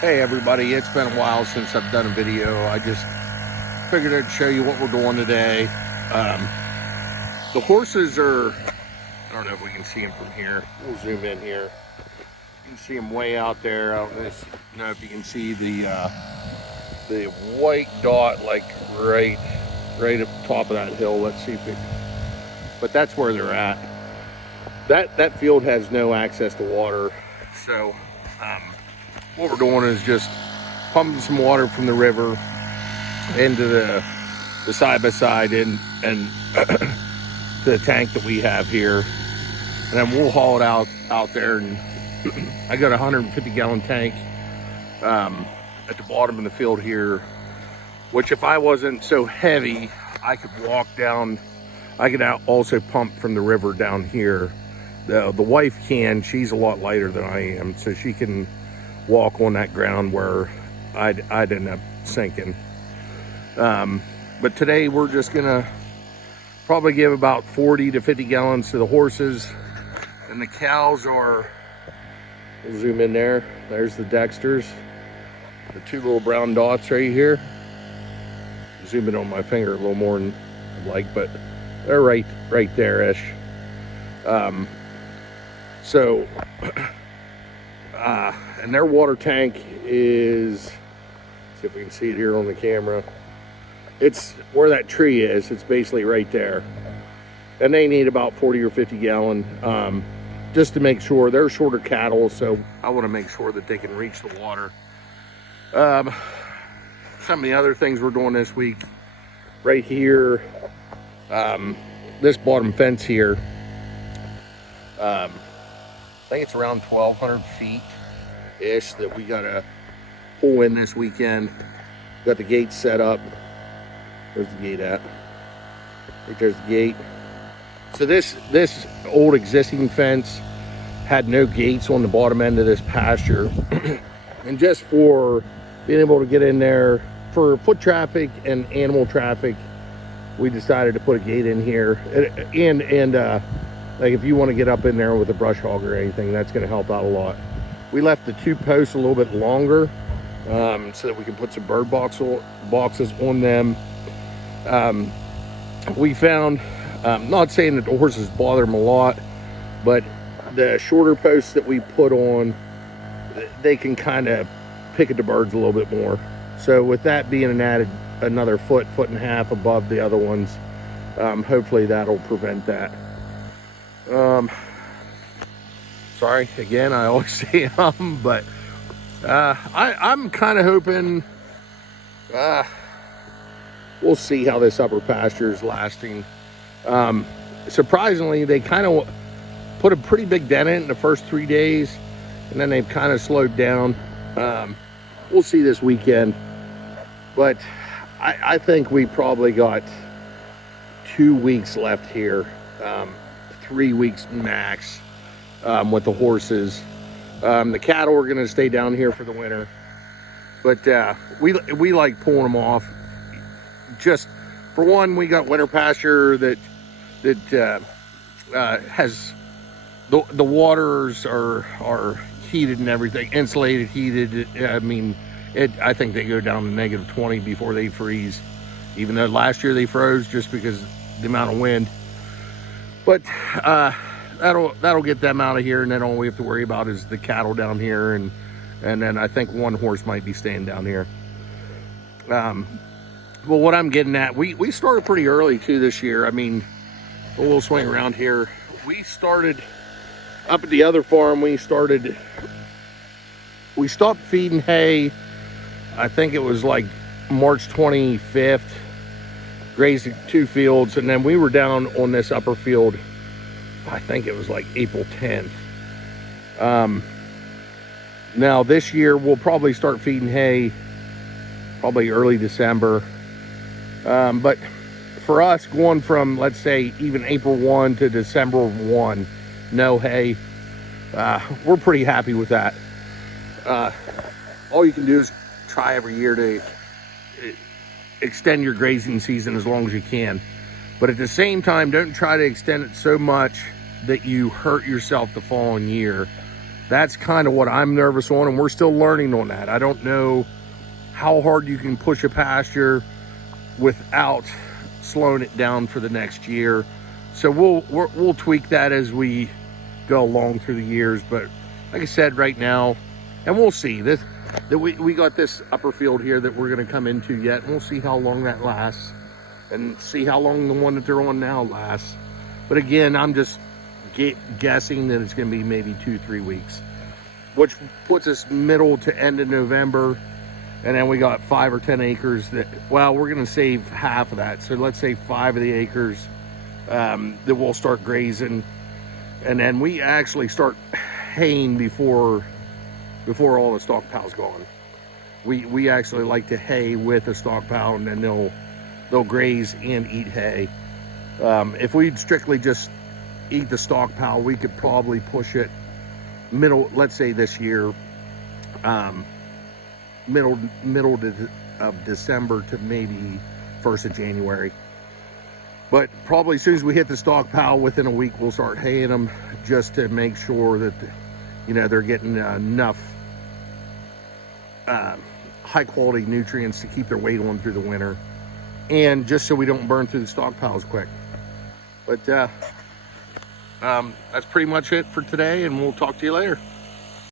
Hey everybody, it's been a while since I've done a video. I just figured I'd show you what we're doing today. The horses are, I don't know if we can see them from here. We'll zoom in here. You can see them way out there. I don't know if you can see the white dot like right up top of that hill. Let's see if it, but that's where they're at. That field has no access to water. So what we're doing is just pumping some water from the river into the side-by-side and to the tank that we have here, and then we'll haul it out there. And I got a 150-gallon tank at the bottom of the field here, which if I wasn't so heavy, I could walk down. I could also pump from the river down here. The wife can. She's a lot lighter than I am, so she can walk on that ground where I'd end up sinking. But today we're just gonna probably give about 40 to 50 gallons to the horses, and the cows are, we'll zoom in there. There's the Dexters, the two little brown dots right here. Zoom in on my finger a little more than I'd like, but they're right there-ish. And their water tank is, see if we can see it here on the camera. It's where that tree is. It's basically right there. And they need about 40 or 50 gallon, just to make sure. They're shorter cattle, so I want to make sure that they can reach the water. Some of the other things we're doing this week, right here, this bottom fence here, I think it's around 1,200 feet-ish that we gotta pull in this weekend. Got the gate set up. Where's the gate at? Right there's the gate. So this old existing fence had no gates on the bottom end of this pasture. And just for being able to get in there for foot traffic and animal traffic, we decided to put a gate in here. And like if you want to get up in there with a brush hog or anything, that's going to help out a lot. We left the two posts a little bit longer so that we can put some bird boxes on them. We found, not saying that the horses bother them a lot, but the shorter posts that we put on, they can kind of pick at the birds a little bit more. So with that being another foot and a half above the other ones, hopefully that'll prevent that. Sorry again, I always say but I'm kind of hoping, we'll see how this upper pasture is lasting. Surprisingly, they kind of put a pretty big dent in the first 3 days, and then they've kind of slowed down. We'll see this weekend, but I think we probably got 2 weeks left here, 3 weeks max, with the horses. The cattle are going to stay down here for the winter, but we like pulling them off. Just for one, we got winter pasture that has the waters are heated and everything, insulated, heated. I mean, I think they go down to -20 before they freeze, even though last year they froze just because the amount of wind. But that'll get them out of here, and then all we have to worry about is the cattle down here, and then I think one horse might be staying down here. Well, what I'm getting at, we started pretty early too this year. I mean, we'll swing around here. We started up at the other farm. We stopped feeding hay, I think it was like March 25th, grazing 2 fields, and then we were down on this upper field, I think it was like April 10th. Now this year we'll probably start feeding hay probably early December. But for us, going from, let's say, even April 1 to December 1, no hay, we're pretty happy with that. All you can do is try every year to extend your grazing season as long as you can. But at the same time, don't try to extend it so much that you hurt yourself the following year. That's kind of what I'm nervous on, and we're still learning on that. I don't know how hard you can push a pasture without slowing it down for the next year. So we'll tweak that as we go along through the years. But like I said, right now, and we'll see this, that we got this upper field here that we're going to come into yet, and we'll see how long that lasts, and see how long the one that they're on now lasts. But again, I'm just guessing that it's going to be maybe 2-3 weeks, which puts us middle to end of November. And then we got 5 or 10 acres that, well, we're going to save half of that. So let's say 5 of the acres that we'll start grazing. And then we actually start haying before all the stockpile's gone. We actually like to hay with the stockpile, and then they'll graze and eat hay. If we'd strictly just eat the stockpile, we could probably push it middle, let's say this year, middle of December to maybe 1st of January. But probably as soon as we hit the stockpile, within a week, we'll start haying them, just to make sure that, you know, they're getting enough high quality nutrients to keep their weight on through the winter, and just so we don't burn through the stockpiles quick. But that's pretty much it for today, and we'll talk to you later.